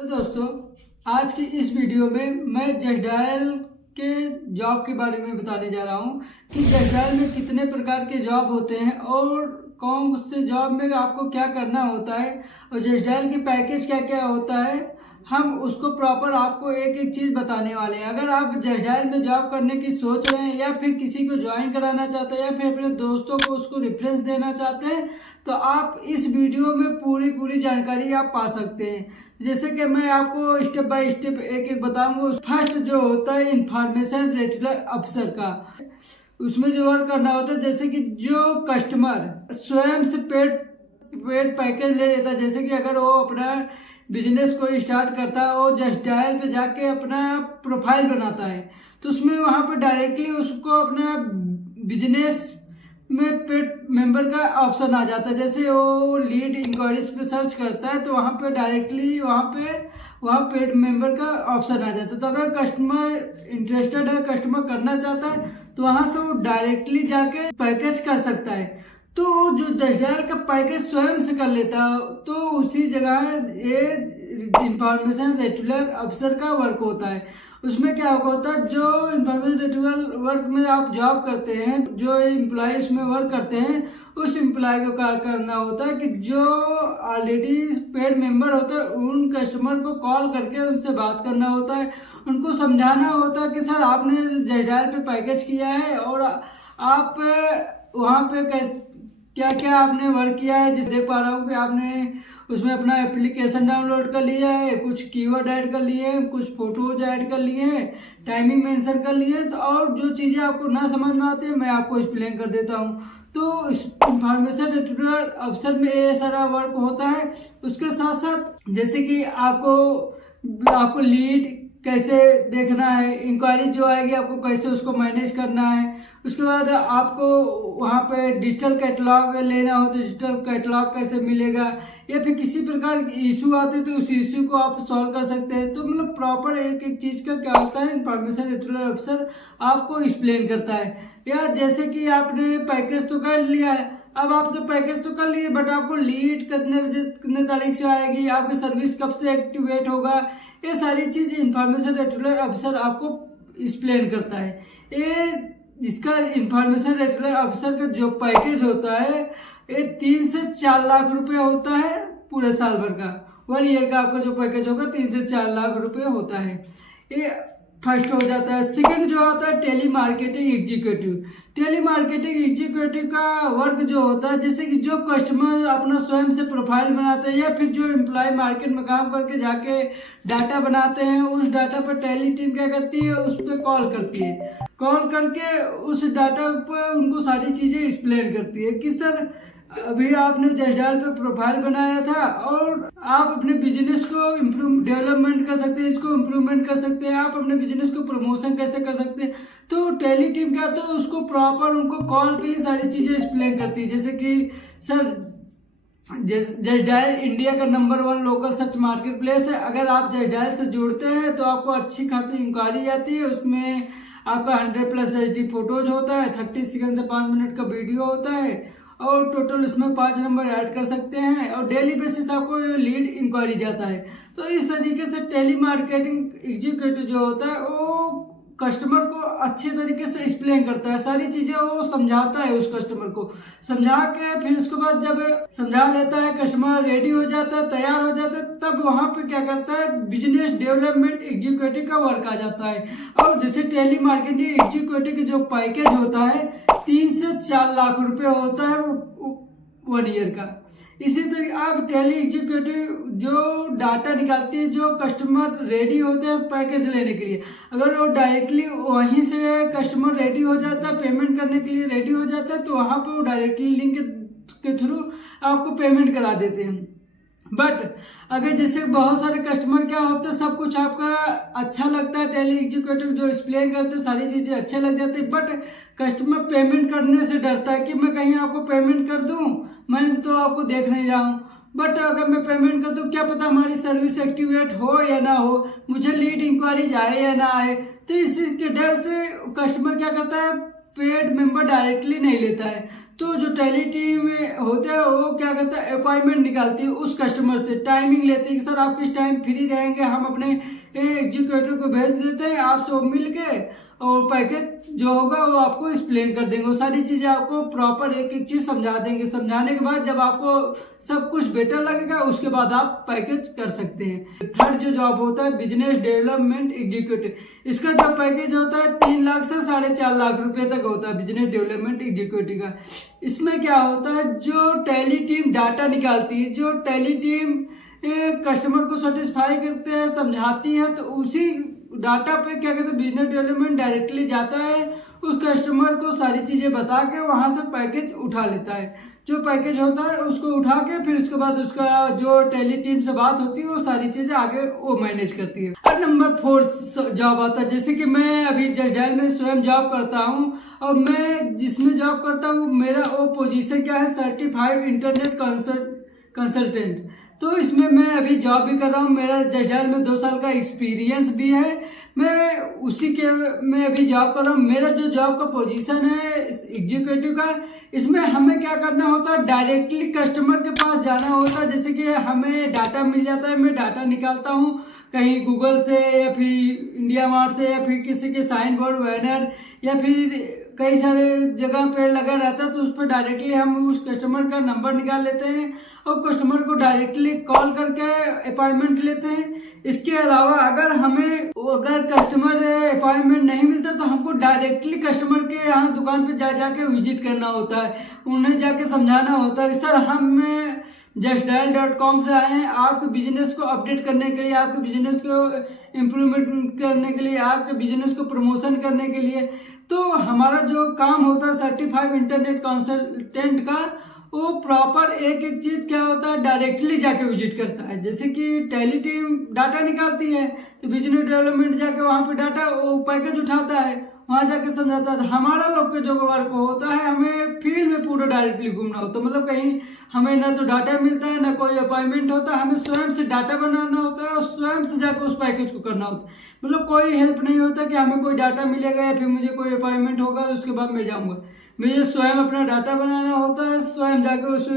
तो दोस्तों, आज की इस वीडियो में मैं जस्ट डायल के जॉब के बारे में बताने जा रहा हूँ कि जस्ट डायल में कितने प्रकार के जॉब होते हैं और कौन से जॉब में आपको क्या करना होता है और जस्ट डायल के पैकेज क्या क्या होता है। हम उसको प्रॉपर आपको एक एक चीज़ बताने वाले हैं। अगर आप जस्ट डायल में जॉब करने की सोच रहे हैं या फिर किसी को ज्वाइन कराना चाहते हैं या फिर अपने दोस्तों को उसको रेफरेंस देना चाहते हैं तो आप इस वीडियो में पूरी जानकारी आप पा सकते हैं। जैसे कि मैं आपको स्टेप बाय स्टेप एक एक बताऊंगा। फर्स्ट जो होता है इंफॉर्मेशन रेगुलर अफसर का, उसमें जो वर्क करना होता है, जैसे कि जो कस्टमर स्वयं से पेड पैकेज ले लेता है, जैसे कि अगर वो अपना बिजनेस को स्टार्ट करता है और जस्ट डायल पे जाके अपना प्रोफाइल बनाता है तो उसमें वहाँ पर डायरेक्टली उसको अपना बिजनेस में पेड मेंबर का ऑप्शन आ जाता है। जैसे वो लीड इंक्वायरीज पे सर्च करता है तो वहाँ पे डायरेक्टली वहाँ पेड मेंबर का ऑप्शन आ जाता है। तो अगर कस्टमर इंटरेस्टेड है, कस्टमर करना चाहता है तो वहाँ से वो डायरेक्टली जाके पैकेज कर सकता है। तो जो जस्ट डायल का पैकेज स्वयं से कर लेता है तो उसी जगह ये इंफॉर्मेशन रेगुलर अफसर का वर्क होता है। उसमें क्या होता है, जो इंफॉर्मेशन रेगुलर वर्क में आप जॉब करते हैं, जो एम्प्लॉय उसमें वर्क करते हैं, उस एम्प्लॉय को क्या करना होता है कि जो ऑलरेडी पेड मेंबर होता है उन कस्टमर को कॉल करके उनसे बात करना होता है, उनको समझाना होता है कि सर आपने जस्ट डायल पे पैकेज किया है और आप वहाँ पे कैसे क्या क्या आपने वर्क किया है। जिस देख पा रहा हूँ कि आपने उसमें अपना एप्लीकेशन डाउनलोड कर लिया है, कुछ कीवर्ड ऐड कर लिए हैं, कुछ फोटोज ऐड कर लिए हैं, टाइमिंग मेंशन कर लिए हैं। तो और जो चीज़ें आपको ना समझ में आती है मैं आपको एक्सप्लेन कर देता हूँ। तो इस इंफॉर्मेशन रेगुलर अफसर में ये सारा वर्क होता है। उसके साथ साथ जैसे कि आपको लीड कैसे देखना है, इंक्वायरी जो आएगी आपको कैसे उसको मैनेज करना है। उसके बाद आपको वहाँ पे डिजिटल कैटलॉग लेना हो तो डिजिटल कैटलॉग कैसे मिलेगा, या फिर किसी प्रकार की इशू आते हैं तो उस इशू को आप सॉल्व कर सकते हैं। तो मतलब प्रॉपर एक एक चीज़ का क्या होता है इंफॉर्मेशन रेगुलर अफसर आपको एक्सप्लेन करता है। या जैसे कि आपने पैकेज तो कर लिया है, अब आप तो पैकेज तो कर लिए बट आपको लीड कितने तारीख से आएगी, आपकी सर्विस कब से एक्टिवेट होगा, ये सारी चीज इंफॉर्मेशन रेगुलर अफसर आपको एक्सप्लेन करता है। ये इसका इंफॉर्मेशन रेगुलर अफसर का जो पैकेज होता है ये 3 से 4 लाख रुपए होता है पूरे साल भर का। 1 ईयर का आपका जो पैकेज होगा 3 से 4 लाख रुपए होता है। ये फर्स्ट हो जाता है। सेकंड जो आता है telemarketing executive. Telemarketing executive का वर्क जो होता है, जैसे कि जो कस्टमर अपना स्वयं से प्रोफाइल बनाते हैं या फिर जो एम्प्लॉय मार्केट में काम करके जाके डाटा बनाते हैं, उस डाटा पर टेली टीम क्या करती है, उस पर कॉल करती है। कॉल करके उस डाटा पर उनको सारी चीज़ें एक्सप्लेन करती है कि सर अभी आपने जस्ट डायल पे प्रोफाइल बनाया था और आप अपने बिजनेस को डेवलपमेंट कर सकते हैं, इसको इम्प्रूवमेंट कर सकते हैं, आप अपने बिजनेस को प्रमोशन कैसे कर सकते हैं। तो टेली टीम क्या तो उसको प्रॉपर उनको कॉल पे ही सारी चीज़ें एक्सप्लेन करती है। जैसे कि सर जस्ट डायल इंडिया का number 1 local search market place है। अगर आप जस्ट डायल से जुड़ते हैं तो आपको अच्छी खासी इंक्वायरी आती है। उसमें आपका 100+ HD फोटोज होता है, 30 सेकंड से 5 मिनट का वीडियो होता है और टोटल उसमें 5 नंबर ऐड कर सकते हैं और डेली बेसिस आपको लीड इंक्वायरी जाता है। तो इस तरीके से टेली मार्केटिंग एग्जीक्यूटिव जो होता है वो कस्टमर को अच्छे तरीके से एक्सप्लेन करता है, सारी चीज़ें वो समझाता है। उस कस्टमर को समझा के फिर उसके बाद जब समझा लेता है, कस्टमर रेडी हो जाता है, तैयार हो जाता है, तब वहाँ पे क्या करता है बिजनेस डेवलपमेंट एग्जीक्यूटिव का वर्क आ जाता है। और जैसे टेली मार्केटिंग एग्जीक्यूटिव का जो पैकेज होता है 3 से 4 लाख रुपए होता है 1 ईयर का। इसी तरीके आप टेली एग्जीक्यूटिव जो डाटा निकालती है, जो कस्टमर रेडी होते हैं पैकेज लेने के लिए, अगर वो डायरेक्टली वहीं से कस्टमर रेडी हो जाता है, पेमेंट करने के लिए रेडी हो जाता है, तो वहाँ पर वो डायरेक्टली लिंक के थ्रू आपको पेमेंट करा देते हैं। बट अगर जैसे बहुत सारे कस्टमर क्या होते हैं, सब कुछ आपका अच्छा लगता है, टेली एग्जीक्यूटिव जो एक्सप्लेन करते हैं सारी चीज़ें अच्छे लग जाती है, बट कस्टमर पेमेंट करने से डरता है कि मैं कहीं आपको पेमेंट कर दूं, मैं तो आपको देख नहीं रहा हूं, बट अगर मैं पेमेंट कर दूं क्या पता हमारी सर्विस एक्टिवेट हो या ना हो, मुझे लीड इंक्वायरी आए या ना आए। तो इसी के डर से कस्टमर क्या करता है पेड मेंबर डायरेक्टली नहीं लेता है। तो जो टैली टीम होता है वो क्या करता है, अपॉइंटमेंट निकालती है उस कस्टमर से, टाइमिंग लेती है कि सर आप किस टाइम फ्री रहेंगे, हम अपने एग्जीक्यूटिव को भेज देते हैं, आप सब मिल के और पैकेज जो होगा वो आपको एक्सप्लेन कर देंगे, वो सारी चीज़ें आपको प्रॉपर एक एक चीज़ समझा देंगे। समझाने के बाद जब आपको सब कुछ बेटर लगेगा उसके बाद आप पैकेज कर सकते हैं। थर्ड जो जॉब होता है बिजनेस डेवलपमेंट एग्जीक्यूटिव, इसका जो पैकेज होता है 3 लाख से 4.5 लाख रुपए तक होता है बिजनेस डेवलपमेंट एग्जीक्यूटिव का। इसमें क्या होता है, जो टैली टीम डाटा निकालती है, जो टैली टीम कस्टमर को सेटिस्फाई करते हैं, समझाती है, तो उसी डाटा पे क्या कहते हैं बिजनेस डेवलपमेंट डायरेक्टली जाता है उस कस्टमर को सारी चीज़ें बता के वहाँ से पैकेज उठा लेता है। जो पैकेज होता है उसको उठा के फिर उसके बाद उसका जो टैली टीम से बात होती है वो सारी चीज़ें आगे वो मैनेज करती है। अब नंबर 4 जॉब आता है, जैसे कि मैं अभी जस्ट डायल में स्वयं जॉब करता हूँ और मैं जिसमें जॉब करता हूँ मेरा वो पोजीशन क्या है, सर्टिफाइड इंटरनेट कंसल्टेंट। तो इसमें मैं अभी जॉब भी कर रहा हूँ, मेरा जस्ट डायल में 2 साल का एक्सपीरियंस भी है, मैं उसी के में अभी जॉब कर रहा हूँ। मेरा जो जॉब का पोजीशन है एग्जीक्यूटिव का, इसमें हमें क्या करना होता है, डायरेक्टली कस्टमर के पास जाना होता है। जैसे कि हमें डाटा मिल जाता है, मैं डाटा निकालता हूँ कहीं गूगल से या फिर इंडिया मार्ट से या फिर किसी के साइन बोर्ड बैनर या फिर कई सारे जगह पे लगा रहता है, तो उस पर डायरेक्टली हम उस कस्टमर का नंबर निकाल लेते हैं और कस्टमर को डायरेक्टली कॉल करके अपॉइंटमेंट लेते हैं। इसके अलावा अगर कस्टमर अपॉइंटमेंट नहीं मिलता तो हमको डायरेक्टली कस्टमर के यहाँ दुकान पे जाके विजिट करना होता है, उन्हें जाके समझाना होता है कि सर हम justdial.com से आए हैं आपके बिजनेस को अपडेट करने के लिए, आपके बिजनेस को इम्प्रूवमेंट करने के लिए, आपके बिजनेस को प्रमोशन करने के लिए। तो हमारा जो काम होता है सर्टिफाइड इंटरनेट कंसल्टेंट का, वो प्रॉपर एक एक चीज़ क्या होता है डायरेक्टली जाके विजिट करता है। जैसे कि टैली टीम डाटा निकालती है तो बिजनेस डेवलपमेंट जाके वहाँ पे डाटा वो पैकेज उठाता है, वहाँ जाके समझाता है। हमारा लोग के जो वर्क होता है हमें फील्ड में पूरा डायरेक्टली घूमना होता है, मतलब कहीं हमें ना तो डाटा मिलता है ना कोई अपॉइंटमेंट होता है, हमें स्वयं से डाटा बनाना होता है और स्वयं से जाकर उस पैकेज को करना होता है। मतलब कोई हेल्प नहीं होता कि हमें कोई डाटा मिलेगा या फिर मुझे कोई अपॉइंटमेंट होगा उसके बाद मैं जाऊँगा, मुझे स्वयं अपना डाटा बनाना होता है, स्वयं जाकर उस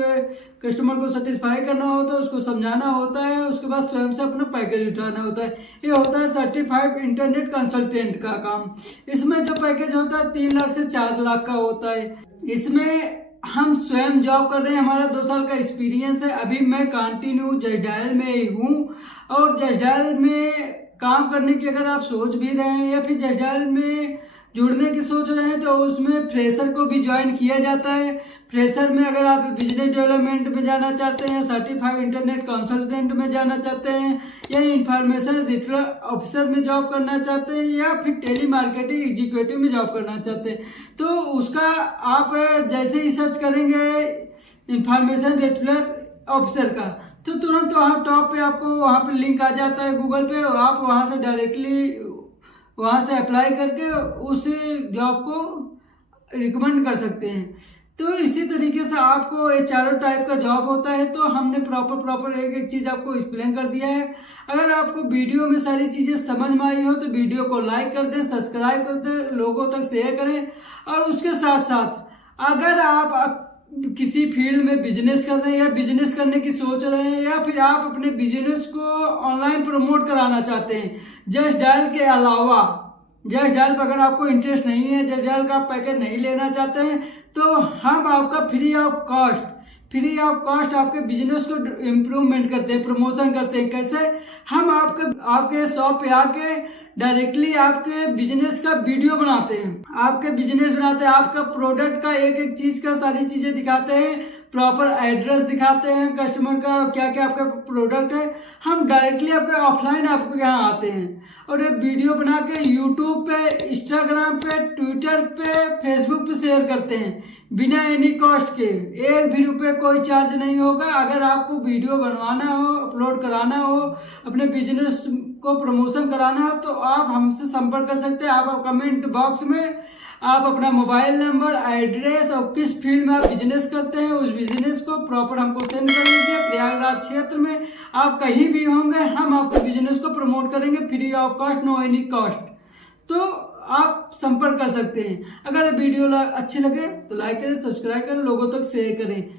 कस्टमर को सेटिस्फाई करना होता है, उसको समझाना होता है, उसके बाद स्वयं से अपना पैकेज उठाना होता है। ये होता है सर्टिफाइड इंटरनेट कंसल्टेंट का काम। इसमें जो पैकेज होता है 3 लाख से 4 लाख का होता है। इसमें हम स्वयं जॉब कर रहे हैं, हमारा 2 साल का एक्सपीरियंस है। अभी मैं कंटिन्यू जस्ट डायल में ही हूँ और जस्ट डायल में काम करने की अगर आप सोच भी रहे हैं या फिर जस्ट डायल में जुड़ने की सोच रहे हैं तो उसमें फ्रेशर को भी ज्वाइन किया जाता है। फ्रेशर में अगर आप बिजनेस डेवलपमेंट में जाना चाहते हैं, सर्टिफाइड इंटरनेट कंसल्टेंट में जाना चाहते हैं या इंफॉर्मेशन रिट्रीवल ऑफिसर में जॉब करना चाहते हैं या फिर टेली मार्केटिंग एग्जीक्यूटिव में जॉब करना चाहते हैं, तो उसका आप जैसे ही सर्च करेंगे इंफॉर्मेशन रिट्रीवल ऑफिसर का तो तुरंत वहाँ टॉप पे आपको वहाँ पे लिंक आ जाता है गूगल पे, और आप वहाँ से डायरेक्टली वहाँ से अप्लाई करके उस जॉब को रिकमेंड कर सकते हैं। तो इसी तरीके से आपको ये चारों टाइप का जॉब होता है। तो हमने प्रॉपर एक एक चीज़ आपको एक्सप्लेन कर दिया है। अगर आपको वीडियो में सारी चीज़ें समझ में आई हो तो वीडियो को लाइक कर दें, सब्सक्राइब कर दें, लोगों तक शेयर करें। और उसके साथ साथ अगर आप किसी फील्ड में बिजनेस कर रहे हैं या बिजनेस करने की सोच रहे हैं या फिर आप अपने बिजनेस को ऑनलाइन प्रमोट कराना चाहते हैं जस्ट डायल के अलावा, जस्ट डायल पर अगर आपको इंटरेस्ट नहीं है, जस्ट डायल का आप पैकेज नहीं लेना चाहते हैं, तो हम आपका फ्री ऑफ कॉस्ट आपके बिजनेस को इम्प्रूवमेंट करते हैं, प्रमोशन करते हैं। कैसे? हम आपके शॉप पे आके डायरेक्टली आपके बिजनेस का वीडियो बनाते हैं, आपका प्रोडक्ट का एक एक चीज का सारी चीजें दिखाते हैं, प्रॉपर एड्रेस दिखाते हैं, कस्टमर का क्या क्या आपका प्रोडक्ट है। हम डायरेक्टली आपके ऑफलाइन आपके यहाँ आते हैं और ये वीडियो बना के यूट्यूब पे, इंस्टाग्राम पे, ट्विटर पे, फेसबुक पे शेयर करते हैं बिना एनी कॉस्ट के। 1 भी रुपये कोई चार्ज नहीं होगा। अगर आपको वीडियो बनवाना हो, अपलोड कराना हो, अपने बिजनेस को प्रमोशन कराना हो तो आप हमसे संपर्क कर सकते हैं। आप कमेंट बॉक्स में आप अपना मोबाइल नंबर, एड्रेस और किस फील्ड में आप बिजनेस करते हैं उस बिजनेस को प्रॉपर हमको सेंड कर लीजिए। प्रयागराज क्षेत्र में आप कहीं भी होंगे हम आपके बिजनेस को प्रमोट करेंगे free of cost, no any cost. तो आप संपर्क कर सकते हैं। अगर वीडियो अच्छी लगे तो लाइक करें, सब्सक्राइब करें, लोगों तक शेयर करें।